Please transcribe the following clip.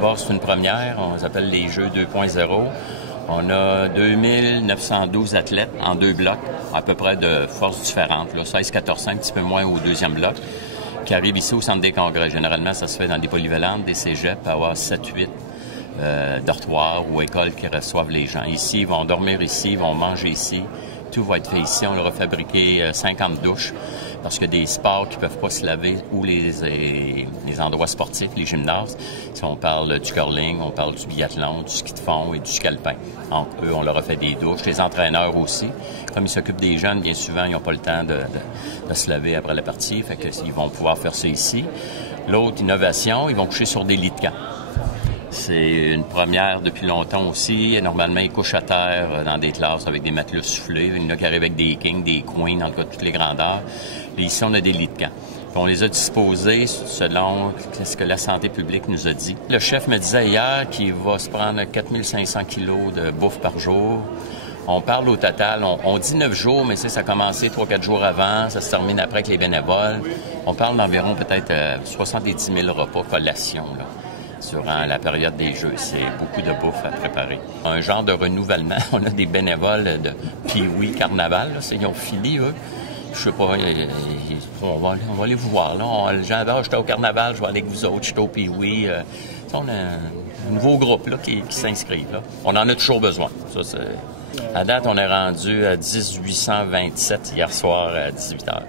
Bon, c'est une première, on les appelle les Jeux 2.0. On a 2912 athlètes en 2 blocs, à peu près de forces différentes, là, 16-14, un petit peu moins au deuxième bloc, qui arrivent ici au Centre des congrès. Généralement, ça se fait dans des polyvalentes, des cégeps, à avoir 7-8 dortoirs ou écoles qui reçoivent les gens. Ici, ils vont dormir ici, ils vont manger ici. Tout va être fait ici. On leur a fabriqué 50 douches parce que des sports qui ne peuvent pas se laver ou les endroits sportifs, les gymnases, si on parle du curling, on parle du biathlon, du ski de fond et du ski alpin. Donc, eux, on leur a fait des douches. Les entraîneurs aussi. Comme ils s'occupent des jeunes, bien souvent, ils n'ont pas le temps de se laver après la partie. Fait qu'ils vont pouvoir faire ça ici. L'autre innovation, ils vont coucher sur des lits de camp. C'est une première depuis longtemps aussi. Normalement, ils couchent à terre dans des classes avec des matelas soufflés. Il y en a qui arrivent avec des kings, des queens, dans le cas de toutes les grandeurs. Et ici, on a des lits de camp. Puis on les a disposés selon ce que la santé publique nous a dit. Le chef me disait hier qu'il va se prendre 4500 kilos de bouffe par jour. On parle au total, on dit 9 jours, mais ça a commencé 3-4 jours avant, ça se termine après avec les bénévoles. On parle d'environ peut-être 70 000 repas collations, là, durant la période des Jeux. C'est beaucoup de bouffe à préparer. Un genre de renouvellement. On a des bénévoles de Pee-Wee Carnaval. Là. Ils ont fini, eux. Je sais pas, on va aller vous voir. Là. Les gens j'étais au Carnaval, je vais aller avec vous autres, j'étais au Pee-Wee. On a un nouveau groupe là, qui s'inscrivent. Là. On en a toujours besoin. Ça, à date, on est rendu à 1827 hier soir à 18h.